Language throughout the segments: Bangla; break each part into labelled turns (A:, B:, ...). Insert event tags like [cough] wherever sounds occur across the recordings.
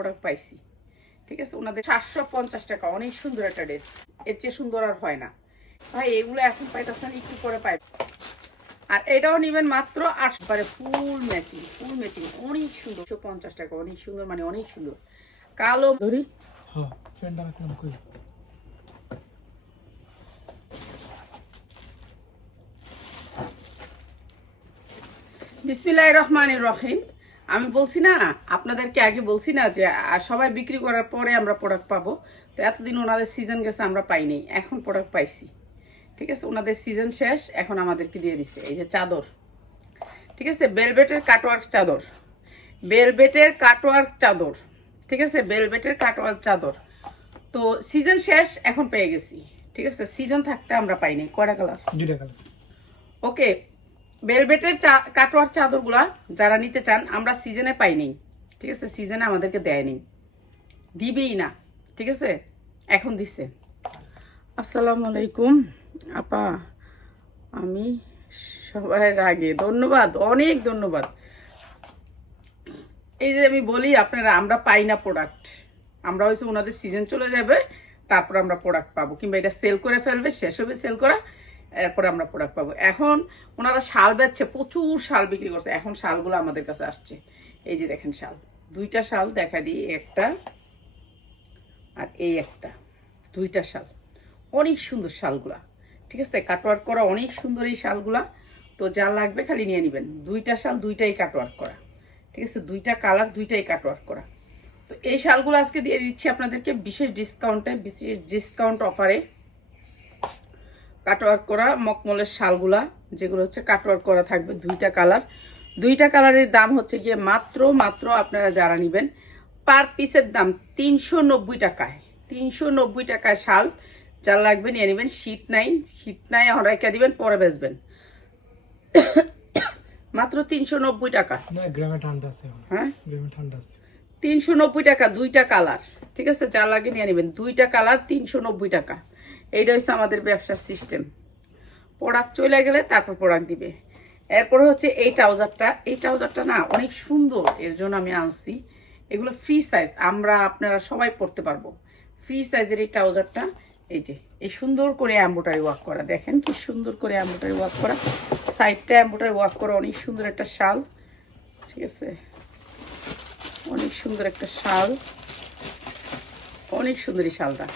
A: প্রোডাক্ট পাইছি। ঠিক আছে? ওনাদের সাতশো পঞ্চাশ টাকা। অনেক সুন্দর একটা ড্রেস এর চেয়ে সুন্দর আর হয় না। ভাই এগুলো এখন পাইতেছেন একটু পরে পাই। আর এটাও নেবেন মাত্র আটশো পারে ফুল ম্যাচিং ফুল ম্যাচিং অনেক সুন্দর। একশো পঞ্চাশ টাকা। অনেক সুন্দর মানে অনেক সুন্দর। কালো ধরি।
B: হ্যাঁ
A: বিসমিল্লাহ রহমান রহিম। আমি বলছি না আপনাদেরকে আগে বলছি না যে সবাই বিক্রি করার পরে আমরা প্রোডাক্ট পাবো। তো এতদিন ওনাদের সিজন গেছে আমরা পাইনি এখন প্রোডাক্ট পাইছি। ঠিক আছে? ওনাদের সিজন শেষ এখন আমাদেরকে দিয়ে দিচ্ছে এই যে চাদর। ঠিক আছে? বেলবেটের কাটওয়ার্ক চাদর। বেলবেটের কাটওয়ার্ক চাদর। ঠিক আছে? বেলবেটের কাটওয়ার্ক চাদর। তো সিজন শেষ এখন পেয়ে গেছি। ঠিক আছে? সিজন থাকতে আমরা পাইনি কয়টা কালার
B: দুইটা কালার
A: ওকে বেলভেটের কাটোয়ার চাদরগুলা যারা নিতে চান, আমরা সিজনে পাইনি ঠিক আছে? সিজনে আমাদেরকে দেয়নি দিবেই না। ঠিক আছে? এখন দিচ্ছে আসসালামু আলাইকুম। আপা, আমি সবার আগে। ধন্যবাদ, অনেক ধন্যবাদ। এই যে আমি বলি, আপনারা, আমরা পাই না প্রোডাক্ট আমরা হয়তো ওনাদের সিজন চলে যাবে, তারপর আমরা প্রোডাক্ট পাবো। কিংবা এটা সেল করে ফেলবে, শেষ হবে সেল করা। এরপরে আমরা প্রোডাক্ট পাবো। এখন ওনারা শাল বেচছে, প্রচুর শাল বিক্রি করছে। এখন শালগুলো আমাদের কাছে আসছে। এই যে দেখেন শাল। দুইটা শাল দেখা দিই, একটা আর এই একটা। দুইটা শাল। অনেক সুন্দর শালগুলা। ঠিক আছে? কাটওয়ার্ক করা অনেক সুন্দর এই শালগুলা। তো যা লাগবে খালি নিয়ে নেবেন। দুইটা শাল, দুইটাই কাটওয়ার্ক করা। ঠিক আছে? দুইটা কালার দুইটাই কাটওয়ার্ক করা। তো এই শালগুলো আজকে দিয়ে দিচ্ছি আপনাদেরকে বিশেষ ডিসকাউন্টে বিশেষ ডিসকাউন্ট অফারে কাটওয়ার্ক করা মকমলের শালগুলা যেগুলো হচ্ছে কাটওয়ার্ক করা থাকবে দুইটা কালার দুইটা কালারের দাম হচ্ছে গিয়ে মাত্র মাত্র আপনারা যারা নেবেন পার পিসের দাম তিনশো নব্বই টাকায়। তিনশো নব্বই টাকায় শাল যার লাগবে নিয়ে নেবেন শীত নাই শীত নাই হরাইকা দিবেন পরে বেচবেন। মাত্র তিনশো নব্বই টাকা।
B: ঠান্ডা
A: হ্যাঁ? তিনশো নব্বই টাকা দুইটা কালার ঠিক আছে? যা লাগে নিয়ে নেবেন দুইটা কালার তিনশো নব্বই টাকা। এইটা হচ্ছে আমাদের ব্যবসার সিস্টেম প্রোডাক্ট চলে গেলে তারপর প্রোডাক্ট দিবে। এরপরে হচ্ছে এই ট্রাউজারটা এই ট্রাউজারটা না অনেক সুন্দর, এর জন্য আমি আনছি। এগুলো ফ্রি সাইজ আমরা আপনারা সবাই পড়তে পারব। ফ্রি সাইজের এই ট্রাউজারটা এই যে, এই সুন্দর করে অ্যাম্বোটারি ওয়ার্ক করা। দেখেন কি সুন্দর করে অ্যাম্বোটারি ওয়ার্ক করা। সাইডটা অ্যাম্বোটারি ওয়ার্ক করা, অনেক সুন্দর একটা শাল। ঠিক আছে? অনেক সুন্দর একটা শাল। অনেক সুন্দর শালটা।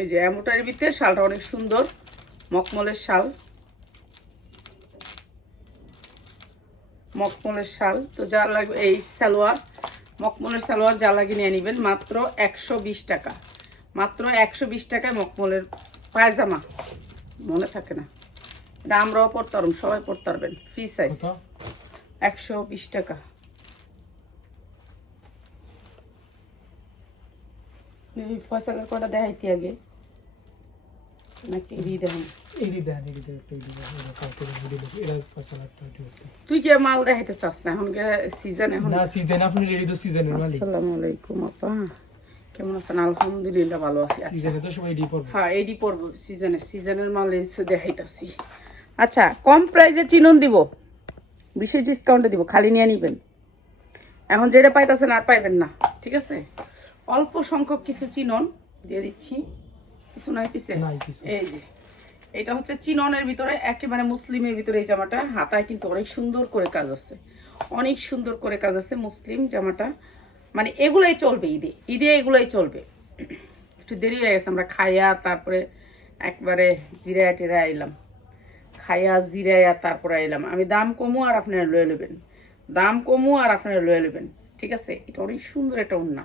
A: এই যে অ্যামোটারির ভিতরে শালটা অনেক সুন্দর মকমলের শাল। মকমলের শাল তো যা লাগবে এই সালোয়ার মকমলের সালোয়ার যা লাগে নিয়ে নেবেন মাত্র একশো বিশ টাকা। মাত্র একশো বিশ টাকায় মকমলের পায়জামা মনে থাকে না। এটা আমরাও পড়তে পারব সবাই পড়তে পারবেন ফ্রি সাইজ। একশো বিশ টাকা। কটা দেখাইতি আগে নাকি রি দেখাই
B: এডি দেন এডি দেন একটা ভিডিও এটা কালকে ভিডিও দেখি এটা ফসল একটা ভিডিও
A: তুই কে মাল দেখাইতে চাস না এখন সিজন এখন
B: না সিজন আপনি রেডি তো সিজনের মালিক
A: আসসালামু আলাইকুম আপা কেমন আছেন আলহামদুলিল্লাহ ভালো আছি আচ্ছা
B: সিজনে তো সবাই এডি পড়বে
A: হ্যাঁ এডি পড়ব সিজনের সিজনের মাল এসে দেখাইতাছি আচ্ছা কম প্রাইসে চিনন দিব বিশেষ ডিসকাউন্টে দিব খালি নিয়ে নিবেন এখন যেটা পাইতাছেন আর পাইবেন না ঠিক আছে? অল্প সংখ্যক কিছু চিনন দিয়ে দিচ্ছি। কিছু নাই পিছে। এই যে এটা হচ্ছে চিননের ভিতরে একেবারে মুসলিমের ভিতরে এই জামাটা। হাতায় কিন্তু অনেক সুন্দর করে কাজ আছে। অনেক সুন্দর করে কাজ আছে মুসলিম জামাটা। মানে এগুলাই চলবে ঈদে। ঈদে এগুলাই চলবে। একটু দেরি হয়ে গেছে আমরা খাইয়া তারপরে একবারে জিরায়া টিরা আইলাম। খাইয়া জিরাইয়া তারপরে এলাম আমি দাম কমু আর আপনারা লয়ে নেবেন। দাম কমু আর আপনারা লয়ে নেবেন। ঠিক আছে? এটা অনেক সুন্দর একটা উন্না।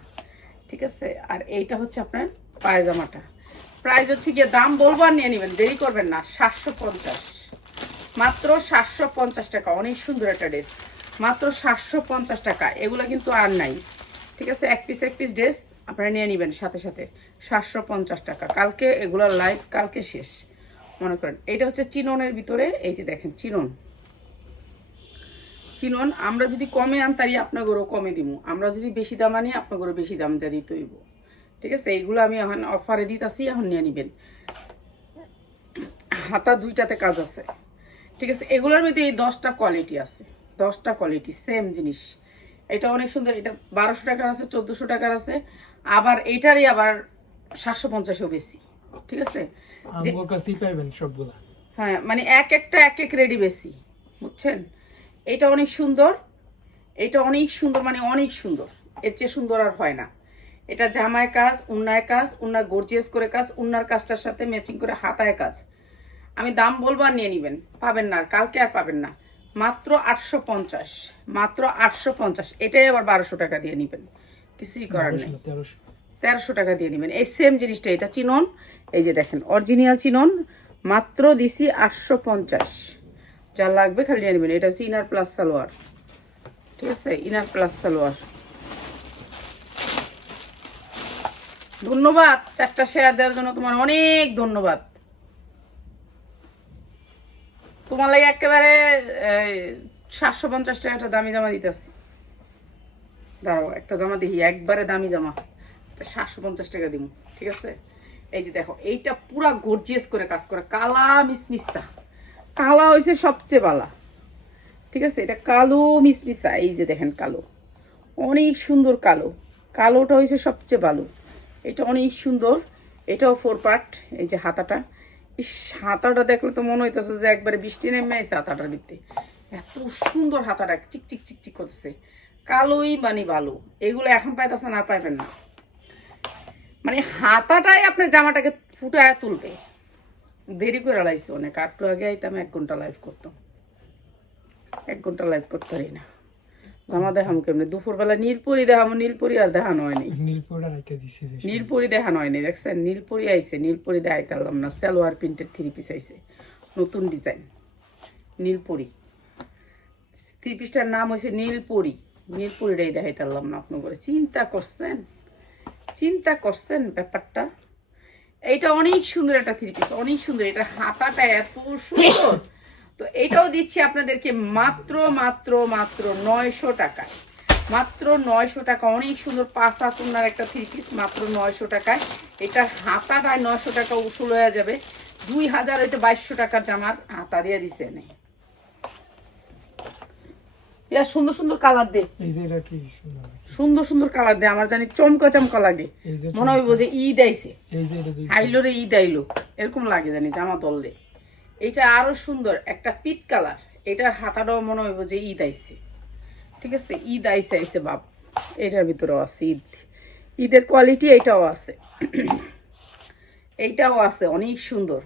A: ঠিক আছে? আর এইটা হচ্ছে আপনার পায়জামাটা। প্রাইস হচ্ছে গিয়ে দাম বলব আর নিয়ে নেবেন, দেরি করবেন না, সাতশো পঞ্চাশ। মাত্র সাতশো পঞ্চাশ টাকা, অনেক সুন্দর একটা ড্রেস মাত্র সাতশো পঞ্চাশ টাকা, এগুলো কিন্তু আর নাই। ঠিক আছে? এক পিস এক পিস ড্রেস আপনারা নিয়ে নেবেন সাথে সাথে, সাতশো পঞ্চাশ টাকা। কালকে এগুলোর লাইভ কালকে শেষ। মনে করেন এটা হচ্ছে চিননের ভিতরে, এই যে দেখেন, চিনন। চিনন আমরা যদি কমে আনতারি আপনাদেরও কমে দিব আমরা যদি বেশি দাম আনি আপনাদেরও বেশি দাম দিয়ে দিতে হইব। ঠিক আছে? এইগুলো আমি এখন অফারে দিতেছি এখন নিয়ে নিবেন। হাতা দুইটাতে কাজ আছে। ঠিক আছে? এগুলোর মধ্যে এই দশটা কোয়ালিটি আছে। দশটা কোয়ালিটি সেম জিনিস। এটা অনেক সুন্দর এটা বারোশো টাকার আছে চোদ্দোশো টাকার আছে। আবার এইটারই আবার সাতশো পঞ্চাশও বেশি। ঠিক আছে? হ্যাঁ মানে এক একটা এক এক রেডি বেশি। বুঝছেন? এটা অনেক সুন্দর। এটা অনেক সুন্দর মানে অনেক সুন্দর। এর চেয়ে সুন্দর আর হয় না। এটা জামায় কাজ উন্নায় কাজ উন্না গর্জিয়াস করে কাজ উন্নার কাজটার সাথে ম্যাচিং করে হাতায় কাজ। আমি দাম বলব আর নিয়ে নিবেন। পাবেন না আর কালকে আর পাবেন না। মাত্র আটশো পঞ্চাশ। মাত্র আটশো পঞ্চাশ। এটাই আবার বারোশো টাকা দিয়ে নিবেন। কিছুই করার নেই।
B: তেরোশো।
A: তেরোশো টাকা দিয়ে নেবেন। এই সেম জিনিসটা এটা চিনন। এই যে দেখেন অরিজিনাল চিনন। মাত্র দিছি আটশো পঞ্চাশ। যা লাগবে খালি নিয়ে নেবেন এটা হচ্ছে ইনার প্লাস সালোয়ার। ঠিক আছে? Inner plus salwar. ধন্যবাদ চারটা শেয়ার দেওয়ার জন্য, তোমার অনেক ধন্যবাদ। তোমার লাগে একেবারে সাতশো পঞ্চাশ টাকা একটা দামি জামা দিতেছি। দাঁড়াও, একটা জামা দেখি, একবারে দামি জামা। সাতশো পঞ্চাশ টাকা দিব ঠিক আছে? এই যে দেখো, এইটা পুরা গর্জিয়াস করে কাজ করে কালা মিসমিসা কালা হয়েছে সবচেয়ে বালা। ঠিক আছে? এটা কালো মিসমিসা, এই যে দেখেন কালো। অনেক সুন্দর কালো। কালোটা হয়েছে সবচেয়ে ভালো এটা অনেক সুন্দর। এটাও ফোর পার্ট এই যে হাতাটা। ইস, হাতাটা দেখলে তো মনে হইতেছে যে একবারে বৃষ্টি নেমে আছে হাতাটার ভিতরে এত সুন্দর হাতাটা চিকচিক চিকচিক চিক চিক করতেছে। কালোই মানে ভালো এগুলো এখন পাইতেছে না পাইবেন না। মানে হাতাটাই আপনার জামাটাকে ফুটায় তুলবে। দেরি করে লাইছে অনেক। আটটু আগে আইতাম এক ঘণ্টা লাইভ করতাম। এক ঘণ্টা লাইভ করতে পারি না। জামা দেখাম কেমনি? দুপুরবেলা নীলপুরি দেখামো নীলপুরি আর দেখানো হয়নি নীলপুরি দেখানো হয়নি দেখছেন? নীলপুরি আইছে নীলপুরি দেখাইতে পারলাম না। সালোয়ার প্রিন্টের থ্রি পিস আইছে। নতুন ডিজাইন নীলপুরি। থ্রি পিসটার নাম হয়েছে নীলপুরি। নীলপুরিটাই দেখাইতে পারলাম না আপনার চিন্তা করছেন? চিন্তা করছেন ব্যাপারটা? এইটা অনেক সুন্দর একটা থ্রি পিস অনেক সুন্দর। এটা হাতাটা এত সুন্দর। তো এটাও দিচ্ছি আপনাদেরকে মাত্র মাত্র মাত্র নয়শো টাকায় মাত্র নয়শো টাকা, অনেক সুন্দর পাশা তোমার একটা থ্রি পিস মাত্র নয়শো টাকায়। এটা হাতাটায় নয়শো টাকা উসুল হয়ে যাবে। দুই হাজার হইতে বাইশশো টাকার জামার হাতা দিয়ে দিছে এনে। ইয়া সুন্দর সুন্দর কালার দে।
B: এই যে এটা কি সুন্দর
A: সুন্দর কালার দে আমার জানি চমকা চমকা লাগে। মনে হইব যে ঈদ আইছে।
B: এই যে
A: আইলো রে ঈদ আইলো। এরকম লাগে জানি জামা দললে। এটা আরও সুন্দর একটা পিত কালার। এটার হাতাটাও মনে হইব যে ঈদ আইছে। ঠিক আছে? ঈদ আইছে আইছে বাপ। এটার ভিতরেও আছে ঈদ। ঈদের কোয়ালিটি এটাও আছে। এইটাও আছে অনেক সুন্দর।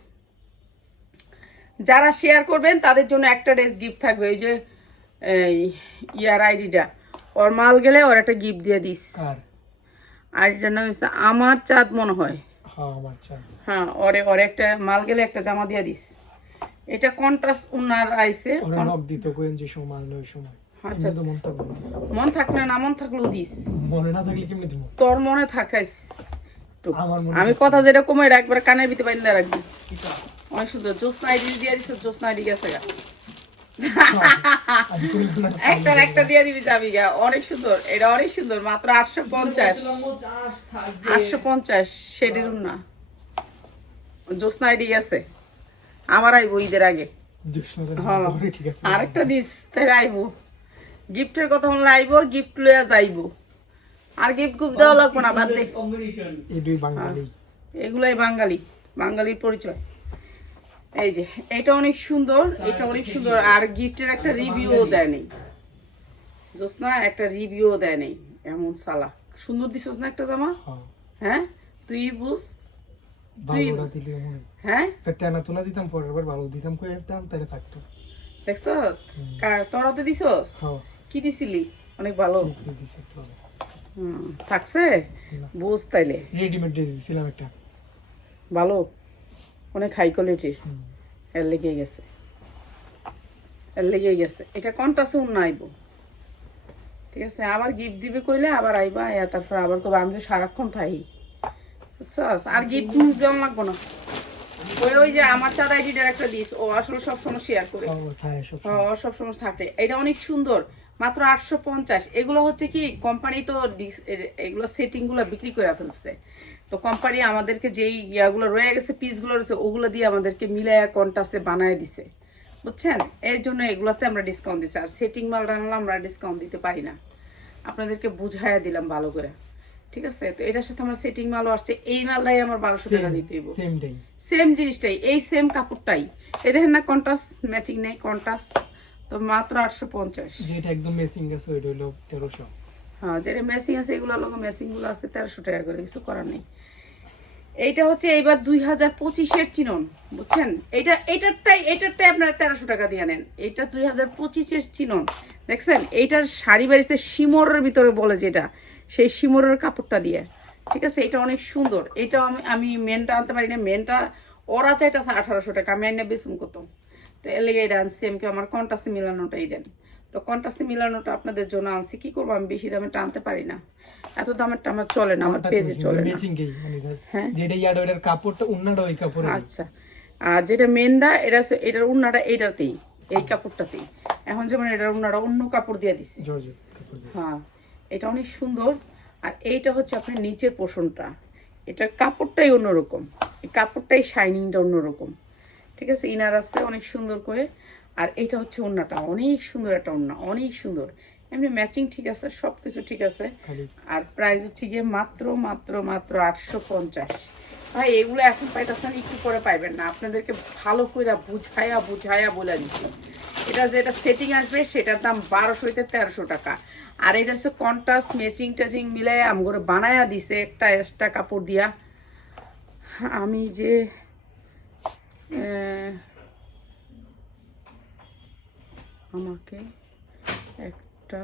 A: যারা শেয়ার করবেন তাদের জন্য একটা ড্রেস গিফট থাকবে। ওই যে এই, ইয়ার আইডিটা। ওর মাল গেলে ওর একটা গিফট দিয়ে দিস। আইডিটার নাম হচ্ছে আমার চাঁদ মনে হয়।
B: হ্যাঁ
A: হ্যাঁ ওরে ওরে একটা মাল গেলে একটা জামা দিয়ে দিস। এটা কন্টাস উনার আইছে আচ্ছা।
B: মন।
A: মন থাকলে না মন থাকলেও দিস।
B: মনে না থাকলে কেমনি দিব?
A: তোর মনে থাকাইস। আমি কথা যেটা কমে একবার কানের ভিতরে বাইন্দা রাখবি। অনেক সুন্দর। জোসনা আইডি দিয়ে দিস জোসনা আইডি গেছে গা। একটা একটা দিয়ে দিবি যাবি গা। অনেক সুন্দর। এটা অনেক সুন্দর। মাত্র আটশো পঞ্চাশ। আটশো পঞ্চাশ। শেডের না। জোসনা আইডি গেছে। আমার আইবো ঈদের আগে। হ্যাঁ। আরেকটা দিস তাই আইবো। গিফটের কথা বললে আইবো গিফট লইয়া যাইবো। আর গিফট গুফট দেওয়া লাগবো না বাদ দে।
B: এই
A: এগুলাই বাঙালি। বাঙালির পরিচয়। এই যে এটা অনেক সুন্দর এটা অনেক সুন্দর আর গিফটের একটা রিভিউও দেয় নেই। জোসনা একটা রিভিউও দেয় নেই এমন সালা। সুন্দর দিছস না একটা জামা?
B: হ্যাঁ।
A: হ্যাঁ? তুই বুঝ?
B: হ্যাঁ। তেনা তুনা দিতাম পরের বার ভালো দিতাম তাহলে থাকতো।
A: দেখছ? তোরাতে দিছস?
B: হ্যাঁ।
A: কি দিছিলি? অনেক ভালো। থাকছে? বুঝ তাইলে।
B: রেডিমেড ড্রেস দিছিলাম একটা।
A: ভালো। অনেক হাই কোয়ালিটির এর। লেগে গেছে। এর লেগে গেছে। এটা কন্টাসে অন্য আইব ঠিক আছে? আবার গিফট দিবে কইলে আবার আইবা আয়া তারপর আবার কবে আমি তো সারাক্ষণ থাই। বুঝছস? আর গিফট দেওয়া লাগবো না। ওই ওই যে আমার চাঁদ আইডিটার একটা দিস ও আসলে সবসময় শেয়ার করে।
B: খাওয়া খায় সব
A: হ্যাঁ, সব সময় থাকে। এটা অনেক সুন্দর। মাত্র আটশো পঞ্চাশ। এগুলো হচ্ছে কি কোম্পানি তো এগুলো সেটিংগুলো বিক্রি করে ফেলছে। তো কোম্পানি আমাদেরকে যেই ইয়াগুলো রয়ে গেছে পিসগুলো রয়েছে ওগুলো দিয়ে আমাদেরকে মিলাইয়া কন্টাসে বানায় দিছে। বুঝছেন? এর জন্য এগুলোতে আমরা ডিসকাউন্ট দিচ্ছি। আর সেটিং মাল আনলে আমরা ডিসকাউন্ট দিতে পারি না। আপনাদেরকে বুঝাইয়া দিলাম ভালো করে। ঠিক আছে? তো এটার সাথে আমার সেটিং মালও আসছে। এই মালটাই আমার বারোশো টাকা দিতে হইব। সেম জিনিসটাই। এই সেম কাপড়টাই। এই দেখেন না কন্টাস ম্যাচিং নেই কন্টাস তো মাত্র আটশো পঞ্চাশ।
B: যেটা একদম মেসিং আছে ওইটা হলো তেরোশো।
A: হ্যাঁ যেটা ম্যাচিং আছে এগুলো লোক ম্যাচিংগুলো আছে তেরোশো টাকা করে কিছু করার নেই। এইটা হচ্ছে এইবার দুই হাজার পঁচিশের চিনন বুঝছেন? এইটা এইটারটাই এইটারটাই আপনারা তেরোশো টাকা দিয়ে নেন। এইটা দুই হাজার পঁচিশের চিনন দেখছেন? এইটার শাড়ি বাড়িতে শিমরের ভিতরে বলে যেটা সেই শিমরের কাপড়টা দিয়ে। ঠিক আছে? এটা অনেক সুন্দর। এটা আমি আমি মেনটা আনতে পারি না। মেনটা ওরা চাইতেছে আঠারোশো টাকা আমি আইনা বেসুম কত? তো এর লেগে এটা আনছি আমি কি আমার কন্টাসে মিলানোটাই দেন। তো কন্টাসে মিলানোটা আপনাদের জন্য আনছি। কি করব আমি বেশি দামে টানতে পারি না। এত দামেরটা আমার চলে না আমার পেজে চলে না।
B: মেসিং কেই মানে
A: হ্যাঁ।
B: যেটা ইয়াড ওইটার কাপড়টা উন্নাটা ওই কাপড়
A: আচ্ছা। আর যেটা মেনটা এটা এটার উন্নাটা এটাতেই এই কাপড়টাতেই। এখন যেমন এটার উন্নাটা অন্য কাপড় দিয়ে দিচ্ছি। হ্যাঁ এটা অনেক সুন্দর। আর এইটা হচ্ছে আপনার নিচের পোষণটা। এটার কাপড়টাই অন্যরকম। এই কাপড়টাই শাইনিংটা অন্যরকম। ঠিক আছে? ইনার আছে অনেক সুন্দর করে। আর এটা হচ্ছে ওন্নাটা অনেক সুন্দর একটা ওন্না অনেক সুন্দর। এমনি ম্যাচিং ঠিক আছে সব কিছু ঠিক আছে। আর প্রাইস হচ্ছে গিয়ে মাত্র মাত্র মাত্র আটশো পঞ্চাশ। ভাই এগুলো এখন পাইতেছেন একটু পরে পাইবেন না। আপনাদেরকে ভালো করে বুঝাইয়া বুঝাইয়া বলে দিচ্ছি। এটা যেটা সেটিং আসবে সেটার দাম বারোশো হইতে তেরোশো টাকা। আর এটা হচ্ছে কন্টাস ম্যাচিং টাচিং মিলাই আমগরে বানায়া দিছে একটা এক্সট্রা কাপড় দিয়া। আমি যে আমাকে একটা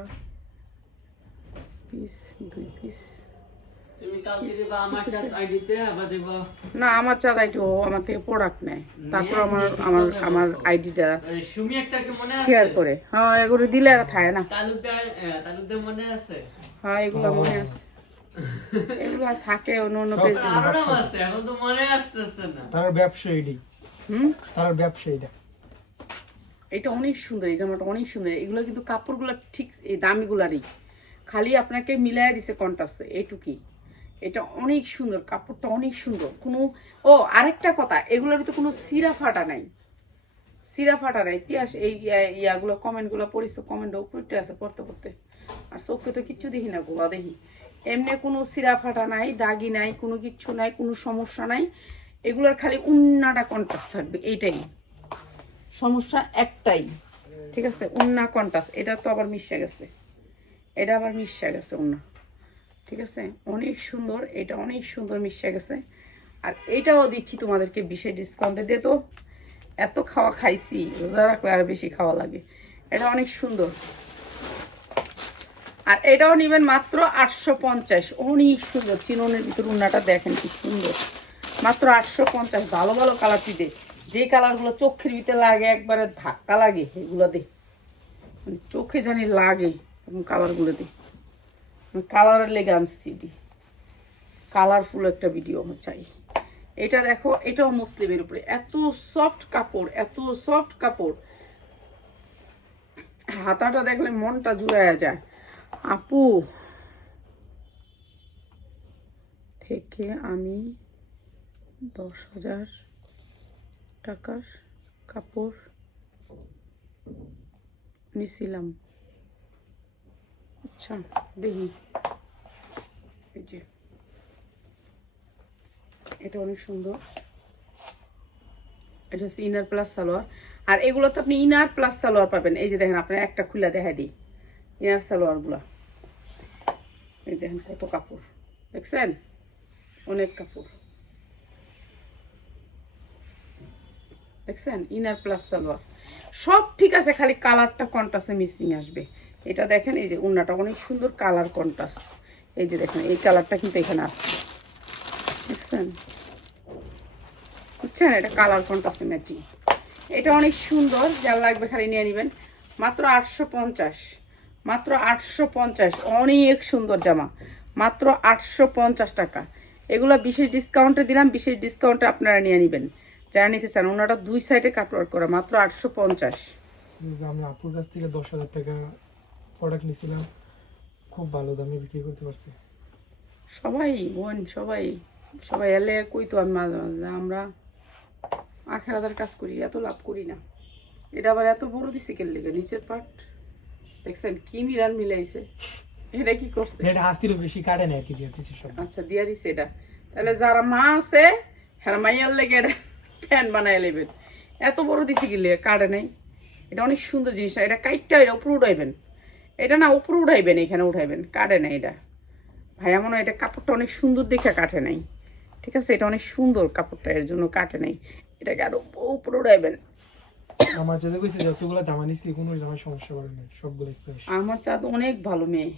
A: পিস দুই পিস
C: তুমি আমার চাট আইডিতে আবার
A: না আমার চাঁদা একটু আমার থেকে প্রোডাক্ট নেয়। তারপর আমার আমার আমার আইডিটা
C: মনে
A: শেয়ার করে। হ্যাঁ এগুলো দিলে আর থাকে না।
C: মনে আছে?
A: হ্যাঁ এগুলো মনে আছে। [laughs] এগুলো আর থাকে অন্য অন্য পেজে
C: আরও নাম আছে এখন তো মনে আসতেছে না।
B: তার ব্যবসা এডি
A: হুম?
B: তার ব্যবসা
A: এটা। অনেক সুন্দর এই জামাটা অনেক সুন্দর। এগুলো কিন্তু কাপড়গুলো ঠিক এই দামিগুলারই। খালি আপনাকে মিলাই দিছে কন্টাসে এইটুকুই। এটা অনেক সুন্দর কাপড়টা অনেক সুন্দর। কোনো ও আরেকটা কথা এগুলোর ভিতরে কোনো সিরা ফাটা নাই। সিরা ফাটা নাই পিয়াস এই ইয়া- ইয়াগুলো কমেন্টগুলো পড়িস কমেন্টও পড়তে আছে পড়তে পড়তে। আর চোখে তো কিচ্ছু দেখি না গোলা দেখি। এমনি কোনো সিরা ফাটা নাই দাগি নাই কোনো কিচ্ছু নাই কোনো সমস্যা নাই। এগুলোর খালি উন্নাটা কন্টাস থাকবে, এইটাই। সমস্যা একটাই, ঠিক আছে? উন্না কন্টাস এটা তো আবার মিশে গেছে। এটা আবার মিশে গেছে উন্না, ঠিক আছে? অনেক সুন্দর, এটা অনেক সুন্দর মিশে গেছে। আর এটাও দিচ্ছি তোমাদেরকে বিশেষ ডিসকাউন্টে দে তো, এত খাওয়া খাইছি, রোজা রাখলে আর বেশি খাওয়া লাগে। এটা অনেক সুন্দর। আর এটাও নেবেন মাত্র আটশো পঞ্চাশ। অনেক সুন্দর চিননের ভিতর উন্নাটা দেখেন কি সুন্দর। মাত্র আটশো পঞ্চাশ। ভালো ভালো কালারটি দে। যে কালারগুলো চোখের ভিতরে লাগে, একবারে ধাক্কা লাগে, এগুলো দে। মানে চোখে জানি লাগে, এরকম কালারগুলো দে। আমি কালারের লেগে আনছি কালারফুল একটা ভিডিও আমার চাই। এটা দেখো, এটাও মুসলিমের উপরে। এত সফট কাপড়, এত সফট কাপড়। হাতাটা দেখলে মনটা জুড়ায়া যায়। আপু, থেকে আমি দশ হাজার টাকার কাপড় নিছিলাম। আচ্ছা দেখি। যে, এটা অনেক সুন্দর। এটা হচ্ছে ইনার প্লাস সালোয়ার। আর এগুলো তো আপনি ইনার প্লাস সালোয়ার পাবেন। এই যে দেখেন, আপনার একটা খুলে দেখা দিই। ইনার সালোয়ারগুলো। এই দেখেন কত কাপড়। দেখছেন? অনেক কাপড়। দেখছেন? ইনার প্লাস সালোয়ার সব ঠিক আছে, খালি কালারটা কন্টাসে মিসিং আসবে। এটা দেখেন, এই যে উন্নাটা অনেক সুন্দর কালার কন্টাস এই যে দেখেন, এই কালারটা কিন্তু এখানে আসছে। দেখছেন? বুঝছেন? এটা কালার কন্টাসে ম্যাচিং এটা অনেক সুন্দর, যার লাগবে খালি নিয়ে নেবেন। মাত্র আটশো পঞ্চাশ। মাত্র আটশো পঞ্চাশ, অনেক সুন্দর জামা। মাত্র আটশো পঞ্চাশ টাকা। এগুলো বিশেষ ডিসকাউন্টে দিলাম, বিশেষ ডিসকাউন্টে আপনারা নিয়ে নেবেন। যারা নিতে চান ওনারা দুই সাইডে কাটওয়ার্ক করা মাত্র আটশো পঞ্চাশ।
B: আমরা আপুর কাছ থেকে দশ হাজার টাকা প্রোডাক্ট নিয়েছিলাম খুব ভালো দামে বিক্রি করতে পারছি।
A: সবাই বোন সবাই সবাই এলে কই তো আমি মাঝে মাঝে আমরা আখেরাদার কাজ করি এত লাভ করি না। এটা আবার এত বড় দিছে কেন লেগে? নিচের পাট দেখছেন কি মিরান মিলাইছে? এটা কি করছে?
B: এটা হাসিরও বেশি কাটে না কি দিয়ে দিচ্ছে সব।
A: আচ্ছা দিয়া দিছে এটা। তাহলে যারা মা আছে হ্যাঁ মাইয়ার লেগে এটা ফ্যান বানায় লেবেন। এত বড় দিছে লেগে কাটে নাই। এটা অনেক সুন্দর জিনিস এটা কাইটটা এটা উপরে উঠাইবেন। এটা না উপরে উঠাইবেন এখানে উঠাইবেন কাটে নাই এটা। ভাইয়া মনে হয় এটা কাপড়টা অনেক সুন্দর দেখে কাটে নাই। ঠিক আছে এটা অনেক সুন্দর কাপড়টা এর জন্য কাটে নাই। এটাকে আরও উপরে উঠাইবেন।
B: আমার যেতে কইছে যতগুলো জামা নিছি কোনো জামায় সমস্যা করে নাই সবগুলো
A: আমার চাঁদ অনেক ভালো মেয়ে।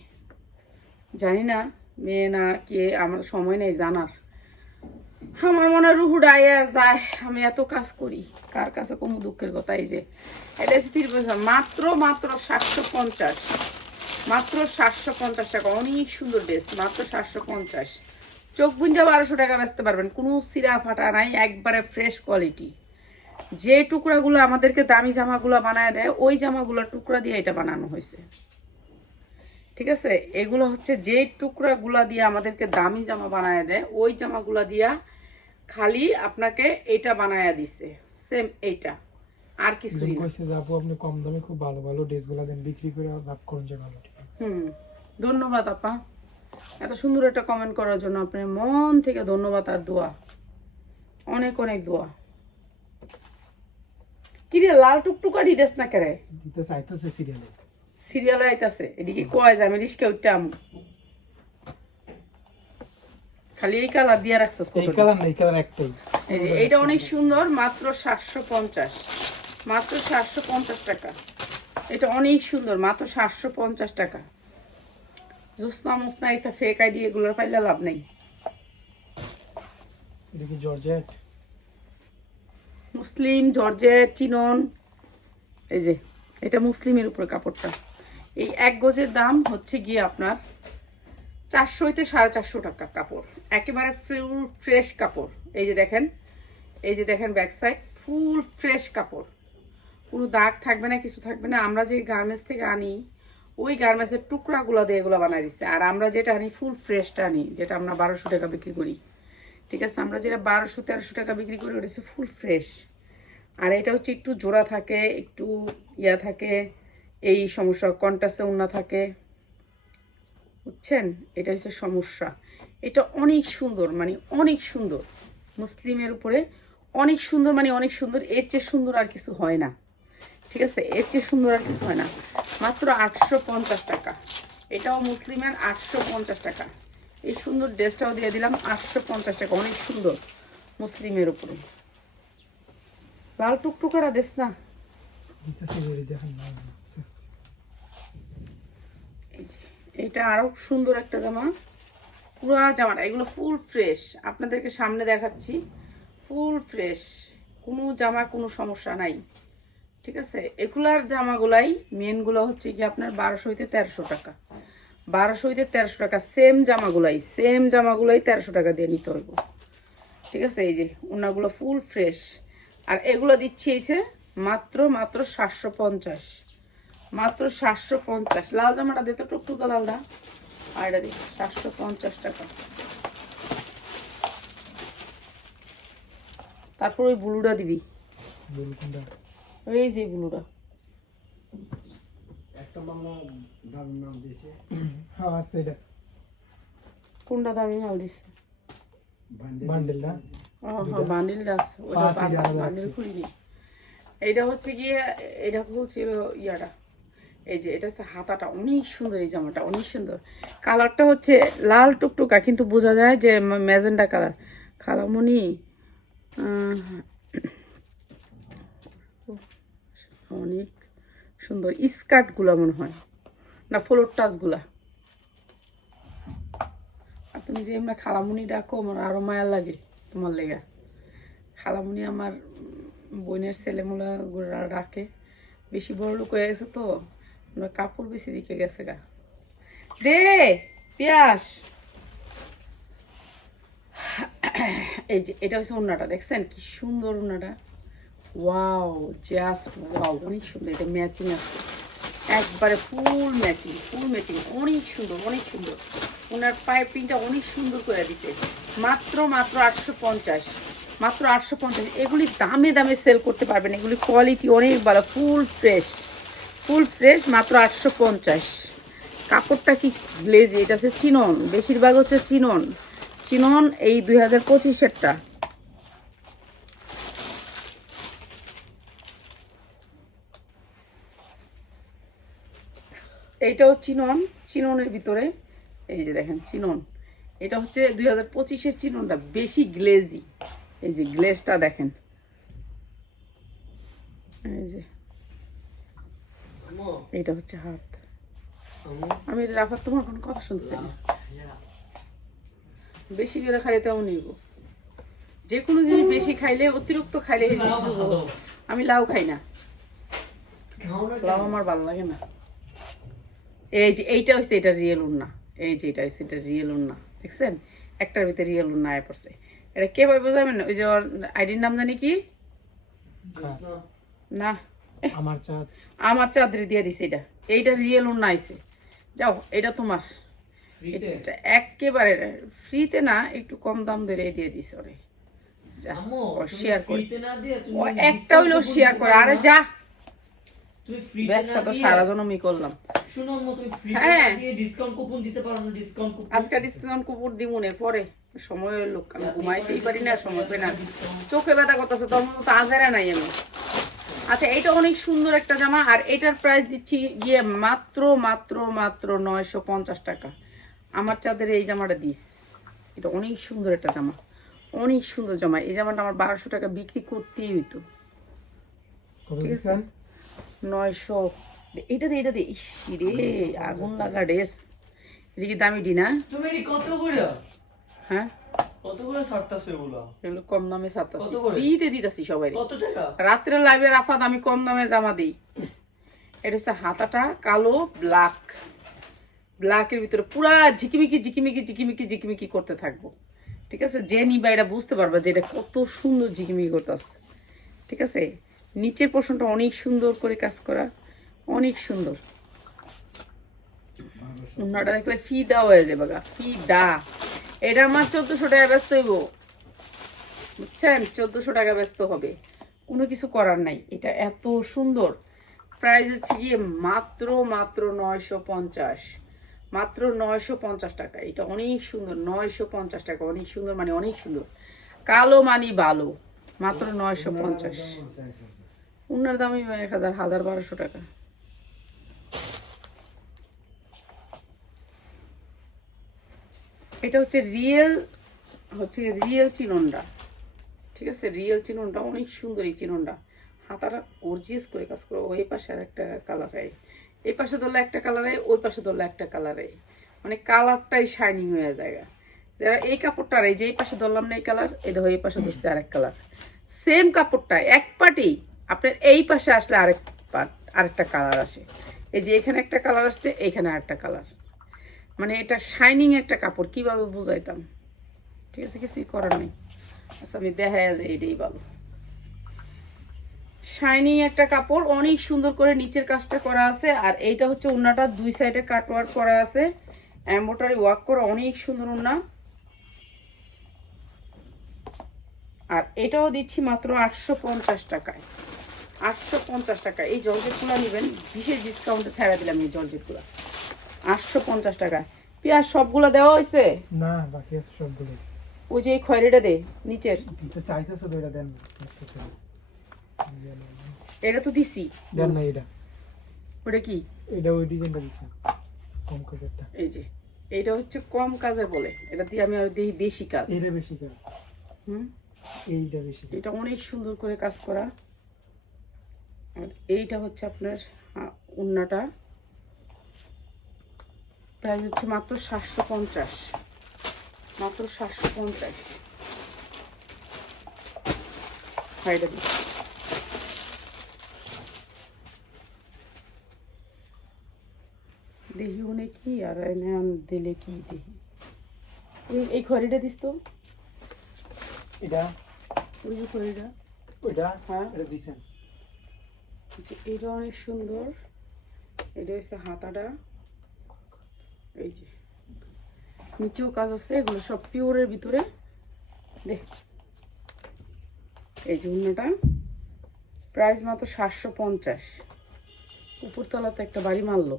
A: জানি না মেয়ে না কে আমার সময় নেই জানার। আমার মনে হয় রুহু ডাইয়া যায়। আমি এত কাজ করি, কার কাছে কোনো দুঃখের কথা এই যে। এটা স্পিড মাত্র মাত্র সাতশো পঞ্চাশ, মাত্র সাতশো পঞ্চাশ টাকা, অনেক সুন্দর ড্রেস মাত্র সাতশো পঞ্চাশ। চোখ বুঞ্জা বারোশো টাকা বেচতে পারবেন, কোনো সিরা ফাটা নাই, একবারে ফ্রেশ কোয়ালিটি যে টুকরাগুলো আমাদেরকে দামি জামাগুলো বানায় দেয়, ওই জামাগুলো টুকরা দিয়ে এটা বানানো হয়েছে। ঠিক আছে? এগুলো হচ্ছে যে টুকরাগুলা দিয়ে আমাদেরকে দামি জামা বানায় দেয়, ওই জামাগুলা দিয়া খালি আপনাকে এটা বানায়া দিছে। সেম এইটা। আর কিছুই না।
B: আপু আপনি কম দামে খুব ভালো ভালো ড্রেসগুলো দেন বিক্রি করে লাভ করুন যে ভালো
A: হুম। ধন্যবাদ আপা। এত সুন্দর একটা কমেন্ট করার জন্য আপনার মন থেকে ধন্যবাদ আর দোয়া। অনেক অনেক দোয়া। কিরে লাল টুকটুকারি দেশ না কেরে
B: দিতে চাইতেছে সিরিয়ালে
A: সিরিয়াল আইতাছে। এদিকে কয় যে আমি রিস্কে উঠতাম খালি এই কালার দিয়ে রাখছস
B: এই কালার না এই কালার একটাই।
A: এই যে অনেক সুন্দর মাত্র সাতশো পঞ্চাশ। মাত্র সাতশো পঞ্চাশ টাকা। এটা অনেক সুন্দর মাত্র সাতশো পঞ্চাশ টাকা। জোসনা মোসনা এটা ফেক আইডি এগুলোর পাইলে লাভ নেই।
B: এটা কি জর্জেট?
A: মুসলিম জর্জেট চিনন। এই যে এটা মুসলিমের উপরে কাপড়টা। এই এক গজের দাম হচ্ছে গিয়ে আপনার চারশো হইতে সাড়ে চারশো টাকা কাপড়। একেবারে ফুল ফ্রেশ কাপড়। এই যে দেখেন, এই যে দেখেন ব্যাক সাইড ফুল ফ্রেশ কাপড়। কোনো দাগ থাকবে না, কিছু থাকবে না। আমরা যে গার্মেন্টস থেকে আনি, ওই গার্মেন্টসের টুকরাগুলো দিয়ে এগুলো বানাই দিচ্ছে আর আমরা যেটা আনি ফুল ফ্রেশটা আনি, যেটা আমরা বারোশো টাকা বিক্রি করি। ঠিক আছে, আমরা যেটা বারোশো, তেরোশো টাকা বিক্রি করি, ওটা হচ্ছে ফুল ফ্রেশ আর এটা হচ্ছে একটু জোড়া থাকে, একটু ইয়া থাকে, এই সমস্যা কন্টাসে উন্না থাকে। বুঝছেন? এটা হচ্ছে সমস্যা। এটা অনেক সুন্দর মানে অনেক সুন্দর। মুসলিমের উপরে অনেক সুন্দর মানে অনেক সুন্দর। এর চেয়ে সুন্দর আর কিছু হয় না। ঠিক আছে? এর চেয়ে সুন্দর আর কিছু হয় না। মাত্র আটশো পঞ্চাশ টাকা। এটাও মুসলিমের আটশো পঞ্চাশ টাকা। এই সুন্দর ড্রেসটাও দিয়ে দিলাম আটশো পঞ্চাশ টাকা। অনেক সুন্দর মুসলিমের উপরে। লাল টুকটুকারা দেশ না? এটা আরও সুন্দর একটা জামা। পুরা জামাটা, এগুলো ফুল ফ্রেশ আপনাদেরকে সামনে দেখাচ্ছি ফুল ফ্রেশ কোনো জামা, কোনো সমস্যা নাই। ঠিক আছে? এগুলার জামাগুলাই মেনগুলো হচ্ছে কি আপনার বারোশো হইতে তেরোশো টাকা। বারোশো হইতে তেরোশো টাকা সেম জামাগুলাই সেম জামাগুলাই তেরোশো টাকা দিয়ে নিতে হইব। ঠিক আছে? এই যে, ওনাগুলো ফুল ফ্রেশ আর এগুলো দিচ্ছি এই মাত্র মাত্র সাতশো পঞ্চাশ। মাত্র সাতশো পঞ্চাশ। লাল জামাটা দে তো টুকটুকা লালটা আর এটা সাতশো পঞ্চাশ টাকা। তারপর ওই ব্লুটা দিবি। ওই যে ব্লুটা।
C: একটা দাম
B: হ্যাঁ আছে এটা।
A: কোনটা দামি মাল দিচ্ছে
B: বান্ডেলটা?
A: ও হ্যাঁ বান্ডিলটা আছে। ওটা
B: পাঁচ হাজার হাজার
A: বান্ডিল খুলিনি। এইটা হচ্ছে গিয়ে এটা বলছিল ইয়াটা। এই যে এটা হচ্ছে হাতাটা অনেক সুন্দর, এই জামাটা অনেক সুন্দর। কালারটা হচ্ছে লাল টুকটুকা, কিন্তু বোঝা যায় যে ম্যাজেন্ডা কালার। খালামুনি অনেক সুন্দর। স্কার্টগুলো মনে হয়। না ফ্লোর টাচগুলা আর তুমি যে আমরা খালামুনি ডাকো, আমার আরও মায়া লাগে তোমার লেগা। খালামুনি আমার বোনের ছেলেমুলা ডাকে। বেশি বড় লোক হয়ে গেছে তো। আমরা কাপড় বেশি দিকে গেছে গা। দে, পিয়াস। এই যে, এটা হচ্ছে উন্নাটা, দেখছেন? কি সুন্দর উন্নাটা। ওয়াও জাস্ট অনেক সুন্দর, এটা ম্যাচিং আছে। একবারে ফুল ম্যাচিং ফুল ম্যাচিং, অনেক সুন্দর অনেক সুন্দর। ওনার পাইপিংটা অনেক সুন্দর করে দিছে। মাত্র মাত্র আটশো পঞ্চাশ, মাত্র আটশো পঞ্চাশ। এগুলি দামে দামে সেল করতে পারবেন, এগুলি কোয়ালিটি অনেক ভালো ফুল ফ্রেশ ফুল ফ্রেশ, মাত্র আটশো পঞ্চাশ। কাপড়টা কি গ্লেজি? এটা হচ্ছে চিনন। বেশিরভাগ হচ্ছে চিনন। চিনন এই দুই হাজার পঁচিশেরটা। এইটাও চিনন, চিননের ভিতরে। এই যে দেখেন, চিনন। এটা হচ্ছে দুই হাজার পঁচিশের চিননটা, বেশি গ্লেজি। এই যে গ্লেজটা দেখেন। এই যে। এটা হচ্ছে হাত। আমি? এটা রাফার তোমার কোনো কথা শুনছি না। বেশি করে খাইলে তেমন নিব। যে কোনো জিনিস বেশি খাইলে অতিরিক্ত খাইলে। আমি লাউ খাই না। লাউ আমার ভালো লাগে না। এই যে এইটা হচ্ছে এটা রিয়েল উন্না। এই যে এটা হচ্ছে এটা রিয়েল উন্না। দেখছেন? একটার ভিতরে রিয়েল উন্না আয় পড়ছে। এটা কে ভাই বোঝাবেন? ওই যে ওর আইডির নাম জানি কি? না।
B: আমার চাঁদ।
A: আমার চাদরে দিয়ে দিছে এটা। এইটা রিয়েল উন্না আইছে। যাও এটা তোমার।
C: ফ্রিতে?
A: এটা একেবারে ফ্রিতে না একটু কম দাম ধরে দিয়ে দিছে ওরে। যা শেয়ার করে। ও একটা হইল
C: coupon
A: শেয়ার করে। আরে যা। ব্যবসা তো সারা জনমই করলাম। হ্যাঁ। আজকে ডিসকাউন্ট দিব নে পরে। সময়ের লোক আমি ঘুমাইতেই পারি না সময় পাই না। চোখে ব্যথা করতেছে তোর মতো তো আজারে নাই আমি আচ্ছা এটা অনেক সুন্দর একটা জামা আর এটার প্রাইস দিচ্ছি গিয়ে মাত্র মাত্র মাত্র নয়শো পঞ্চাশ টাকা। আমার চাঁদের এই জামাটা দিস। এটা অনেক সুন্দর একটা জামা অনেক সুন্দর জামা। এই জামাটা আমার বারোশো টাকা বিক্রি করতেই হইতো। ঠিক আছে। নয়শো। এটা দে এটা দে। ইস রে আগুন লাগা ড্রেস। এটা কি দামি ডি না?
C: তুমি কত করে?
A: হ্যাঁ?
C: কত করে ছাড়তাছো এগুলো?
A: এগুলো কম দামে ছাড়তাছি। ফ্রিতে দিতাছি সবাই
C: কত টাকা?
A: রাত্রে লাইভে রাফাত আমি কম দামে জামা দিই। এটা হচ্ছে হাতাটা কালো ব্ল্যাক ব্ল্যাকের ভিতরে পুরা ঝিকিমিকি ঝিকিমিকি ঝিকিমিকি ঝিকিমিকি করতে থাকব। ঠিক আছে? যে নিবা এটা বুঝতে পারবে যে এটা কত সুন্দর ঝিকিমিকি করতেছে। ঠিক আছে? নিচের পোর্শনটা অনেক সুন্দর করে কাজ করা। অনেক সুন্দর। উন্নাটা দেখলে ফিদা হয়ে যাবে গা। ফিদা এটা আমার চোদ্দশো টাকা ব্যস্ত হইব। বুঝছেন? চোদ্দশো টাকা ব্যস্ত হবে। কোনো কিছু করার নাই। এটা এত সুন্দর। প্রাইস হচ্ছে গিয়ে মাত্র মাত্র নয়শো পঞ্চাশ। মাত্র নয়শো পঞ্চাশ টাকা। এটা অনেক সুন্দর। নয়শো পঞ্চাশ টাকা। অনেক সুন্দর মানে অনেক সুন্দর। কালো মানি ভালো মাত্র নয়শো পঞ্চাশ। উনার দামই এক হাজার হাজার বারোশো টাকা। এটা হচ্ছে রিয়েল হচ্ছে রিয়েল চিননটা। ঠিক আছে? রিয়েল চিননটা, অনেক সুন্দর এই চিননটা। হাতাটা গর্জিয়াস করে কাজ করে। ওই পাশে আর একটা কালার হয় এই পাশে ধরলে একটা কালার হয় ওই পাশে ধরলে একটা কালার হয় মানে কালারটাই শাইনিং হয়ে যায়। যারা এই কাপড়টা আর এই যে এই পাশে ধরলাম না এই কালার এই দেখো এই পাশে ধরছে আরেক কালার সেম কাপড়টা, এক পার্টি আপনার এই পাশে আসলে আরেক পার্ট আরেকটা কালার আসে। এই যে এখানে একটা কালার আসছে এইখানে আরেকটা কালার মানে এটা শাইনিং একটা কাপড়, কীভাবে বুঝাইতাম? ঠিক আছে, কিছুই করার নেই। আচ্ছা আমি দেখা যায় এটাই ভালো। শাইনিং একটা কাপড়, অনেক সুন্দর করে নিচের কাজটা করা আছে, আর এইটা হচ্ছে উন্নাটা দুই সাইডে কাট ওয়ার্ক করা আছে। এম্বোটারি ওয়ার্ক করা অনেক সুন্দর উন্না আর এটাও দিচ্ছি মাত্র আটশো পঞ্চাশ টাকায়। আটশো পঞ্চাশ টাকা এই জলজেটগুলো নেবেন, বিশেষ ডিসকাউন্টে ছাড়া দিলাম এই জলজেটগুলো আটশো পঞ্চাশ টাকা পেঁয়াজ সবগুলো দেওয়া হয়েছে
B: না বাকি আছে সবগুলো।
A: ওই যে এই খয়রিটা দে নিচের।
B: চাইতেছে তো এটা দেন
A: এটা তো দিছি।
B: দেন না এটা।
A: ওটা কি?
B: এটা ওই ডিজাইনটা দিচ্ছেন কম কাজেরটা।
A: এই যে এইটা হচ্ছে কম কাজের বলে। এটা দিয়ে আমি আর দিই বেশি কাজ।
B: এইটা বেশি কাজ।
A: হুম?
B: এইটা বেশি
A: এটা অনেক সুন্দর করে কাজ করা। আর এইটা হচ্ছে আপনার উন্নাটা। প্রাইস হচ্ছে মাত্র সাতশো পঞ্চাশ। মাত্র সাতশো পঞ্চাশ। হাইটা দিই দেখি উনি কি আর এনে দিলে কি দেখি। এই- এই খড়িটা দিস তো।
B: এটা?
A: ওই যে খড়িটা।
B: ওইটা?
A: হ্যাঁ।
B: এটা দিছেন।
A: এটা অনেক সুন্দর। এটা হচ্ছে হাতাটা। এই যে। নিচেও কাজ আছে এগুলো সব পিওরের ভিতরে। দেখ এই যে উন্নটা। প্রাইস মাত্র সাতশো পঞ্চাশ। উপরতলাতে একটা বাড়ি মারলো।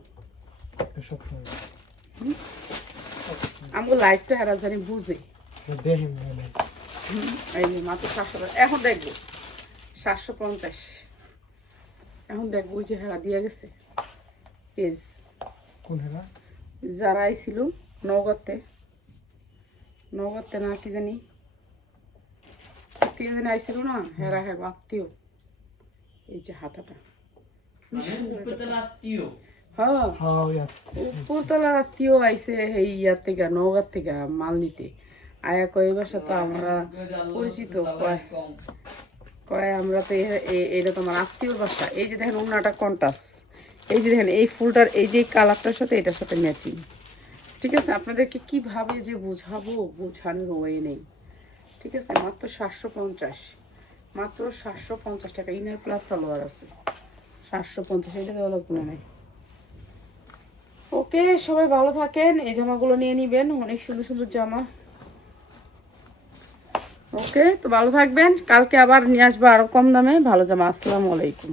A: আমগো লাইফটা হেরা জানি বুঝে।
B: মানে।
A: এই যে মাত্র সাতশো এখন দেখব। সাতশো পঞ্চাশ। এখন দেখব যে হেরা দিয়া গেছে। পেজ।
B: কোন হেলা
A: যারা আইছিল নগদতে নগদতে না কি জানি থেকে জানি আইছিল না হেরা হ্যাঁ আত্মীয়। এই যে হাতাটা।
C: মানে আত্মীয়?
A: হ্যাঁ।
B: হ্যাঁ।
A: উপরতলার আত্মীয় আইছে এই ইয়ার থেকে নওগাঁ থেকে মাল নিতে। আয়া কয় বাসা তো আমরা পরিচিত কয় কয় আমরা তো এটা তোমার আত্মীয় বাসা। এই যে দেখেন অন্যটা কন্টাস। এই যে দেখেন, এই ফুলটার এই যে কালারটার সাথে এটার সাথে ম্যাচিং। ঠিক আছে? আপনাদেরকে কীভাবে যে বোঝাবো? বোঝানোর ওয়ে নেই। ঠিক আছে? মাত্র সাতশো পঞ্চাশ। মাত্র সাতশো পঞ্চাশ টাকা। ইনার প্লাস সালোয়ার আছে। সাতশো পঞ্চাশ, এটা দেওয়া লাগবে নাই ওকে, সবাই ভালো থাকেন। এই জামাগুলো নিয়ে নিবেন। অনেক সুন্দর সুন্দর জামা। ওকে, তো ভালো থাকবেন। কালকে আবার নিয়ে আসব আরও কম দামে। ভালো জামা। আসসালামু আলাইকুম।